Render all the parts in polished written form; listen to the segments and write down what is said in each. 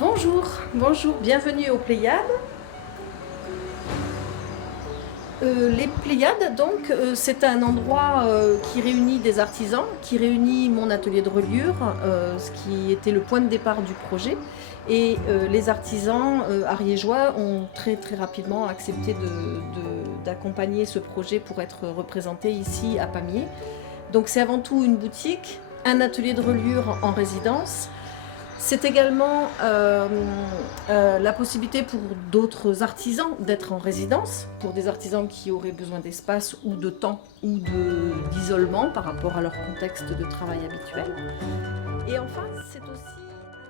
Bonjour, bienvenue aux Pléiades. Les Pléiades, donc, c'est un endroit qui réunit des artisans, qui réunit mon atelier de reliure, ce qui était le point de départ du projet. Et les artisans ariégeois ont très rapidement accepté d'accompagner ce projet pour être représenté ici à Pamiers. Donc c'est avant tout une boutique, un atelier de reliure en résidence. C'est également la possibilité pour d'autres artisans d'être en résidence, pour des artisans qui auraient besoin d'espace ou de temps ou d'isolement par rapport à leur contexte de travail habituel. Et enfin, c'est aussi...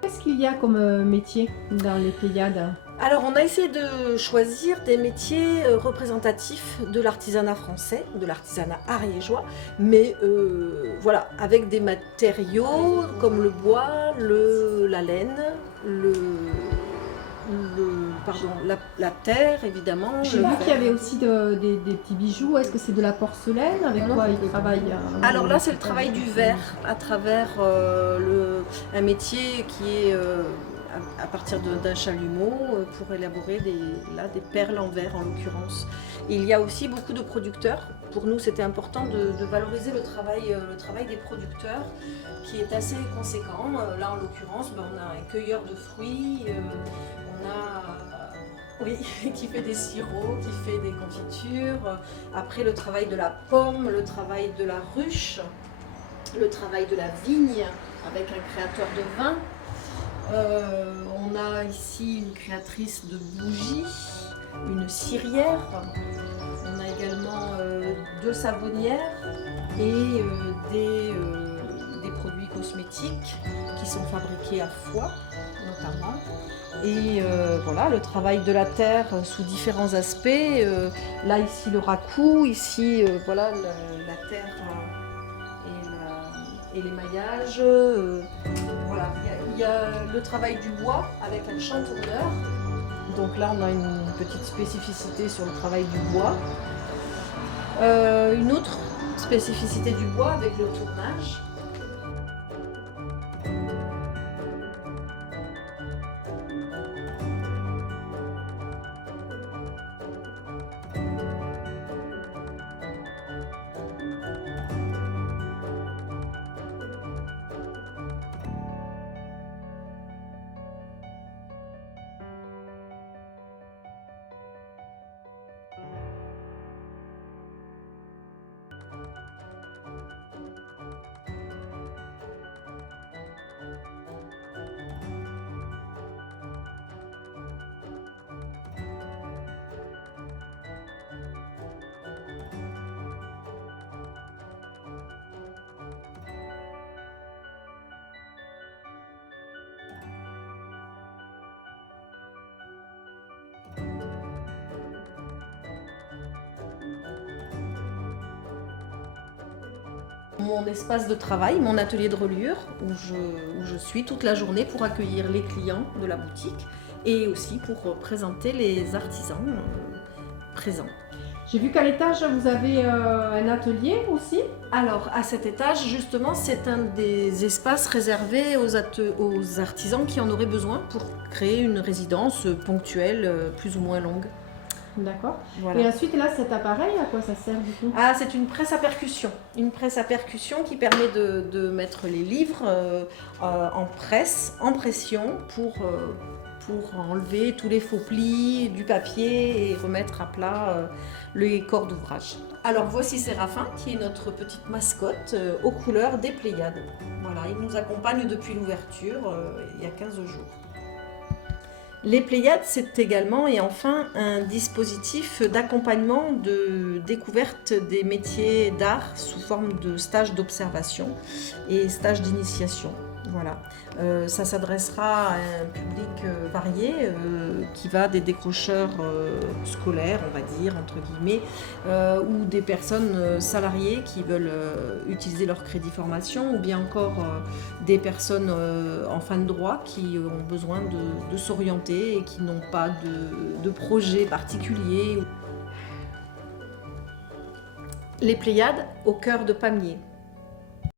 Qu'est-ce qu'il y a comme métier dans les Pléiades? Alors, on a essayé de choisir des métiers représentatifs de l'artisanat français, de l'artisanat ariégeois, mais voilà, avec des matériaux comme le bois, la laine, la terre, évidemment. J'ai vu qu'il y avait aussi des petits bijoux. Est-ce que c'est de la porcelaine? Avec quoi ils travaillent? Alors là, c'est le travail du verre à travers un métier qui est à partir d'un chalumeau pour élaborer des perles en verre en l'occurrence. Il y a aussi beaucoup de producteurs. Pour nous, c'était important de valoriser le travail des producteurs qui est assez conséquent. Là, en l'occurrence, on a un cueilleur de fruits, on a... Oui, qui fait des sirops, qui fait des confitures. Après, le travail de la pomme, le travail de la ruche, le travail de la vigne avec un créateur de vin. On a ici une créatrice de bougies, une cirière. On a également deux savonnières et des produits cosmétiques qui sont fabriqués à Foix notamment. Et voilà, le travail de la terre sous différents aspects. Là, ici, le racoup, ici, voilà, la terre et l'émaillage. Voilà, il y a le travail du bois avec un chantourneur. Donc là, on a une petite spécificité sur le travail du bois. Une autre spécificité du bois avec le tournage. Mon espace de travail, mon atelier de reliure, où je suis toute la journée pour accueillir les clients de la boutique et aussi pour présenter les artisans présents. J'ai vu qu'à l'étage, vous avez un atelier aussi. Alors, à cet étage, justement, c'est un des espaces réservés aux artisans qui en auraient besoin pour créer une résidence ponctuelle, plus ou moins longue. D'accord. Voilà. Et ensuite, là, cet appareil, à quoi ça sert du coup? Ah, c'est une presse à percussion. Une presse à percussion qui permet de mettre les livres en pression pour enlever tous les faux plis du papier et remettre à plat les corps d'ouvrage. Alors voici Séraphin qui est notre petite mascotte aux couleurs des Pléiades. Voilà, il nous accompagne depuis l'ouverture il y a 15 jours. Les Pléiades, c'est également et enfin un dispositif d'accompagnement de découverte des métiers d'art sous forme de stages d'observation et stages d'initiation. Voilà. Ça s'adressera à un public varié qui va des décrocheurs scolaires, on va dire, entre guillemets, ou des personnes salariées qui veulent utiliser leur crédit formation, ou bien encore des personnes en fin de droit qui ont besoin de s'orienter et qui n'ont pas de projet particulier. Les Pléiades au cœur de Pamiers.